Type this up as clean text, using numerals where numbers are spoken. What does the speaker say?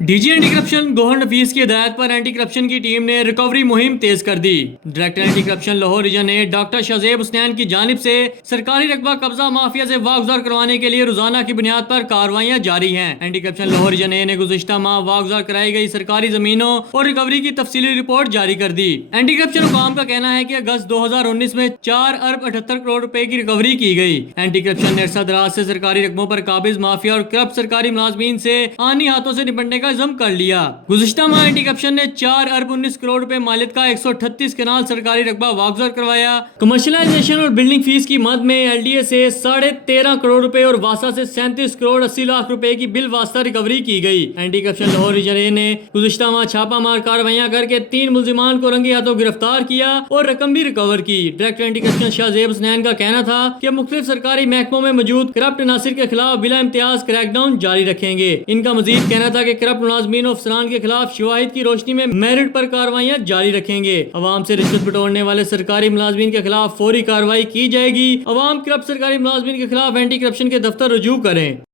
DG anti corruption Gohar Nafees की हिदायत पर एंटी करप्शन की टीम ने रिकवरी मुहिम तेज कर दी। Director anti corruption Lahore region ने डॉक्टर शाहजेब हुसैन की जानिब से सरकारी रकबा कब्जा माफिया से वागुजार करवाने के लिए रोजाना की बुनियाद पर कार्रवाइयां जारी हैं। एंटी करप्शन लाहौर रीजन ने गुज़िश्ता माह वागुजार कराई गई सरकारी जमीनों और रिकवरी की तफसीली रिपोर्ट जारी कर दी। एंटी करप्शन हुकाम का कहना है कि अगस्त 2019 में 4 अरब 78 करोड़ रुपए की रिकवरी की गई। एंटी करप्शन ने अरसा दराज से सरकारी रकबों पर काबिज माफिया और करप्ट सरकारी मुलाजमीन से आनी हाथों से निपटने का इल्जाम कर लिया। गुज़िश्ता माह एंटी करप्शन ने 4 अरब 19 करोड़ रुपए मालियत का 138 कनाल सरकारी रकबा वागुजार करवाया। कमर्शलाइजेशन और बिल्डिंग फीस की मद में एलडीए से 13.5 करोड़ रुपए और वासा से 37 करोड़ 80 लाख रुपए की बिल वास्ता रिकवरी की गई। एंटी करप्शन लाहौर रीजन ने गुज़िश्ता माह छापा मार कार्रवाइयां करके 3 मुलजिमान को रंगे हाथों गिरफ्तार किया और रकम भी रिकवर की। Director anti corruption Shahzeb Hussain का कहना था कि मुख्तलिफ सरकारी महकमों में मौजूद करप्ट नासिर के खिलाफ बिला इम्तियाज क्रैकडाउन जारी रखेंगे। इनका मजीद कहना था कि करप्ट मुलाजमीन अफसरान के खिलाफ शवाहिद की रोशनी में मेरिट पर कार्रवाइयां जारी रखेंगे। अवाम से रिश्वत बटोरने वाले सरकारी मुलाजमीन के खिलाफ फौरी कार्रवाई की जाएगी। अवाम करप्ट सरकारी मुलाजमीन के खिलाफ एंटी करप्शन के दफ्तर रुजू करें।